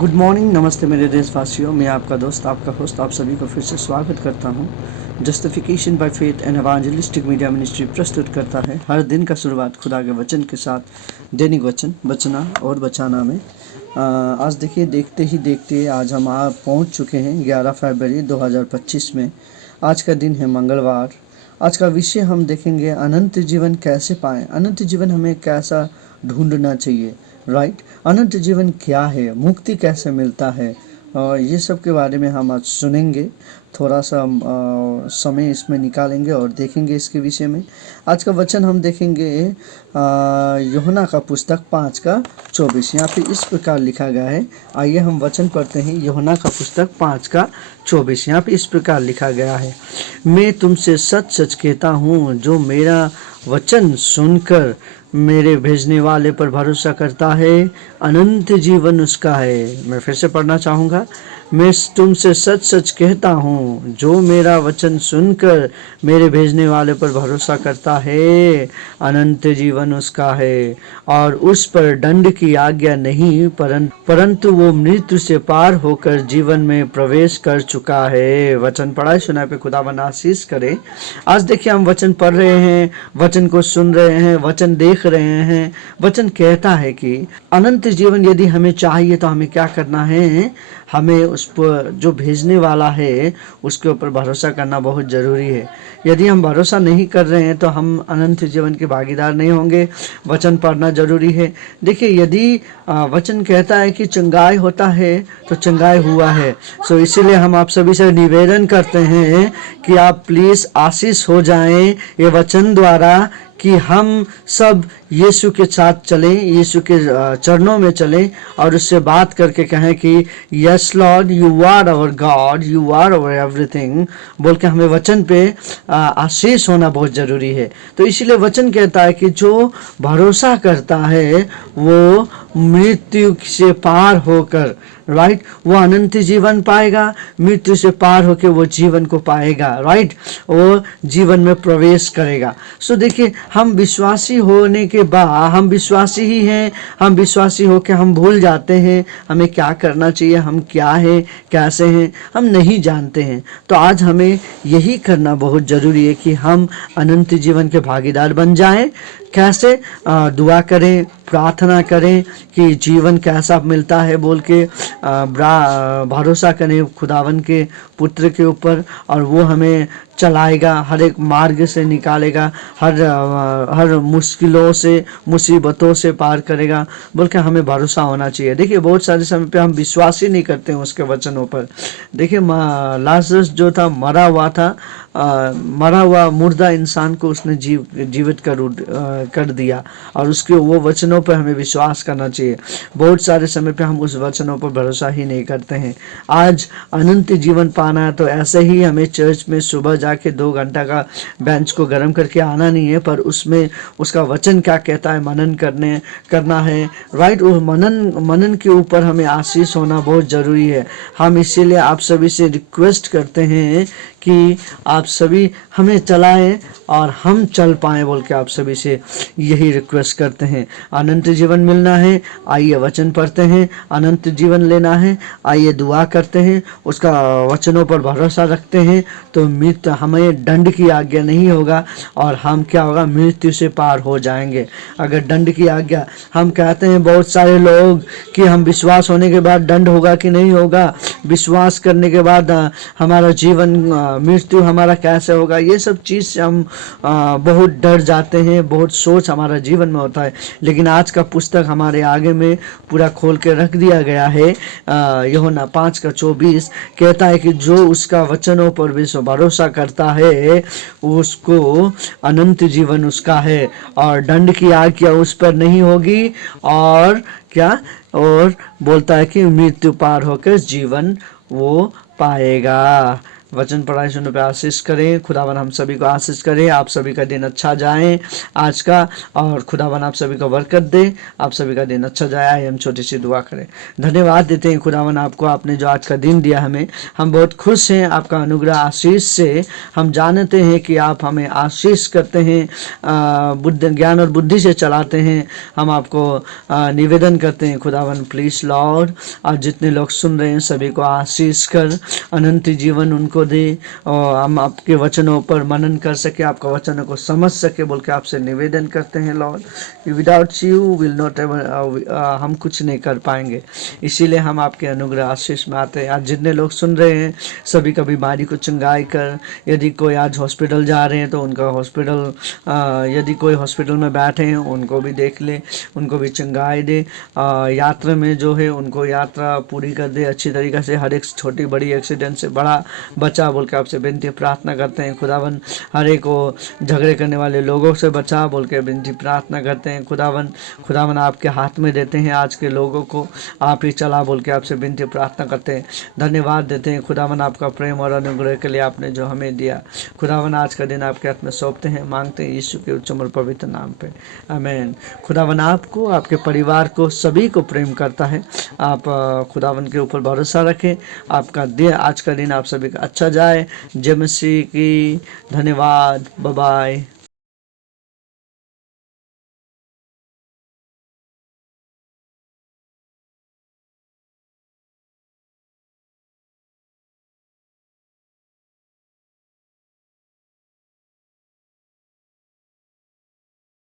Good morning, नमस्ते मेरे देशवासियों। मैं आपका दोस्त, आपका होस्ट, आप सभी को फिर से स्वागत करता हूँ। Justification by faith and evangelistic media ministry प्रस्तुत करता है हर दिन का शुरुआत खुदा के वचन के साथ, दैनिक वचन बचना और बचाना में। आज देखिए, देखते ही देखते आज हम पहुँच चुके हैं 11 फरवरी 2025 में। आज का दिन है मंगलवार। आज का विषय हम देखेंगे, अनंत जीवन कैसे पाएं। अनंत जीवन हमें कैसा ढूंढना चाहिए, राइट। अनंत जीवन क्या है, मुक्ति कैसे मिलता है, और ये सब के बारे में हम आज सुनेंगे। थोड़ा सा समय इसमें निकालेंगे और देखेंगे इसके विषय में। आज का वचन हम देखेंगे यूहन्ना का पुस्तक 5:24। यहाँ पे इस प्रकार लिखा गया है। आइए हम वचन पढ़ते हैं। यूहन्ना का पुस्तक 5:24। यहाँ पे इस प्रकार लिखा गया है, मैं तुमसे सच सच कहता हूँ, जो मेरा वचन सुनकर मेरे भेजने वाले पर भरोसा करता है, अनंत जीवन उसका है। मैं फिर से पढ़ना चाहूँगा, मैं तुमसे सच सच कहता हूँ, जो मेरा वचन सुनकर मेरे भेजने वाले पर भरोसा करता है, अनंत जीवन उसका है, और उस पर दंड की आज्ञा नहीं, परंतु वो मृत्यु से पार होकर जीवन में प्रवेश कर चुका है। वचन पढ़ाई सुनाए पे खुदावंद आशीष करे। आज देखिए, हम वचन पढ़ रहे हैं, वचन को सुन रहे हैं, वचन देख रहे हैं। वचन कहता है कि अनंत जीवन यदि हमें चाहिए तो हमें क्या करना है, हमें उस पर जो भेजने वाला है उसके ऊपर भरोसा करना बहुत ज़रूरी है। यदि हम भरोसा नहीं कर रहे हैं तो हम अनंत जीवन के भागीदार नहीं होंगे। वचन पढ़ना जरूरी है। देखिए, यदि वचन कहता है कि चंगाई होता है तो चंगाई हुआ है। सो इसीलिए हम आप सभी से निवेदन करते हैं कि आप प्लीज़ आशीष हो जाएं ये वचन द्वारा, कि हम सब यीशु के साथ चलें, यीशु के चरणों में चलें और उससे बात करके कहें कि yes lord, you are our God, you are our everything बोल के हमें वचन पे आशीष होना बहुत ज़रूरी है। तो इसीलिए वचन कहता है कि जो भरोसा करता है वो मृत्यु से पार होकर, राइट, वो अनंत जीवन पाएगा। मृत्यु से पार होकर वो जीवन को पाएगा, राइट, वो जीवन में प्रवेश करेगा। सो देखिए, हम विश्वासी होने के बाद, हम विश्वासी ही हैं, हम विश्वासी होकर हम भूल जाते हैं हमें क्या करना चाहिए, हम क्या है, कैसे हैं, हम नहीं जानते हैं। तो आज हमें यही करना बहुत ज़रूरी है कि हम अनंत जीवन के भागीदार बन जाएं। कैसे? दुआ करें, प्रार्थना करें कि जीवन कैसा मिलता है बोल के भरोसा करें खुदावन के पुत्र के ऊपर, और वो हमें चलाएगा, हर एक मार्ग से निकालेगा, हर मुश्किलों से, मुसीबतों से पार करेगा बोल के हमें भरोसा होना चाहिए। देखिए, बहुत सारे समय पे हम विश्वास ही नहीं करते हैं उसके वचनों पर। देखिए, लाजरस जो था मरा हुआ था, मरा हुआ मुर्दा इंसान को उसने जीवित कर दिया, और उसके वो वचनों पर हमें विश्वास करना चाहिए। बहुत सारे समय पे हम उस वचनों पर भरोसा ही नहीं करते हैं। आज अनंत जीवन पाना है तो ऐसे ही हमें चर्च में सुबह जाके 2 घंटा का बेंच को गर्म करके आना नहीं है, पर उसमें उसका वचन क्या कहता है मनन करना है, राइट। उस मनन के ऊपर हमें आशीष होना बहुत ज़रूरी है। हम इसीलिए आप सभी से रिक्वेस्ट करते हैं कि आप सभी हमें चलाएं और हम चल पाएं बोल के आप सभी से यही रिक्वेस्ट करते हैं। अनंत जीवन मिलना है, आइए वचन पढ़ते हैं। अनंत जीवन लेना है, आइए दुआ करते हैं, उसका वचनों पर भरोसा रखते हैं, तो मृत्यु, हमें दंड की आज्ञा नहीं होगा और हम क्या होगा, मृत्यु से पार हो जाएंगे। अगर दंड की आज्ञा, हम कहते हैं बहुत सारे लोग कि हम विश्वास होने के बाद दंड होगा कि नहीं होगा, विश्वास करने के बाद हमारा जीवन, मृत्यु हमारा कैसे होगा, ये सब चीज़ से हम बहुत डर जाते हैं, बहुत सोच हमारा जीवन में होता है। लेकिन आज का पुस्तक हमारे आगे में पूरा खोल के रख दिया गया है। यूहन्ना 5:24 कहता है कि जो उसका वचनों पर भरोसा करता है उसको अनंत जीवन उसका है, और दंड की आज्ञा उस पर नहीं होगी, और क्या, और बोलता है कि मृत्यु पार होकर जीवन वो पाएगा। वचन पढ़ाई सुनने पे आशीष करें। खुदावन हम सभी को आशीष करें, आप सभी का दिन अच्छा जाए आज का, और खुदावन आप सभी को बरकत दे, आप सभी का दिन अच्छा जाए। आइए हम छोटी सी दुआ करें। धन्यवाद देते हैं खुदावन आपको, आपने जो आज का दिन दिया हमें, हम बहुत खुश हैं आपका अनुग्रह आशीष से। हम जानते हैं कि आप हमें आशीष करते हैं, बुद्धि ज्ञान और बुद्धि से चलाते हैं। हम आपको निवेदन करते हैं खुदावन, प्लीज़ लॉर्ड, आज जितने लोग सुन रहे हैं सभी को आशीष कर, अनंत जीवन उनको दे, और हम आपके वचनों पर मनन कर सके, आपका वचनों को समझ सके बोल के आपसे निवेदन करते हैं Lord. Without you will not ever, हम कुछ नहीं कर पाएंगे, इसीलिए हम आपके अनुग्रह आशीष में आते हैं। आज जितने लोग सुन रहे हैं सभी का बीमारी को चंगाई कर, यदि कोई आज हॉस्पिटल जा रहे हैं तो उनका हॉस्पिटल, यदि कोई हॉस्पिटल में बैठे हैं उनको भी देख ले, उनको भी चंगाई दे, यात्रा में जो है उनको यात्रा पूरी कर दे अच्छी तरीके से, हर एक छोटी बड़ी एक्सीडेंट से बड़ा बचा बोल के आपसे विनती प्रार्थना करते हैं खुदावन। हर एक को झगड़े करने वाले लोगों से बचा बोल के विनती प्रार्थना करते हैं खुदावन। खुदावन आपके हाथ में देते हैं आज के लोगों को, आप ही चला बोल के आपसे विनती प्रार्थना करते हैं। धन्यवाद देते हैं खुदावन आपका प्रेम और अनुग्रह के लिए आपने जो हमें दिया। खुदावन आज का दिन आपके हाथ में सौंपते हैं, मांगते हैं यीशु के उच्च और पवित्र नाम पे, आमीन। खुदावन आपको, आपके परिवार को, सभी को प्रेम करता है। आप खुदावन के ऊपर भरोसा रखें। आपका दिन, आज का दिन आप सभी का अच्छा जाए। जय मसीह की। धन्यवाद। Bye bye.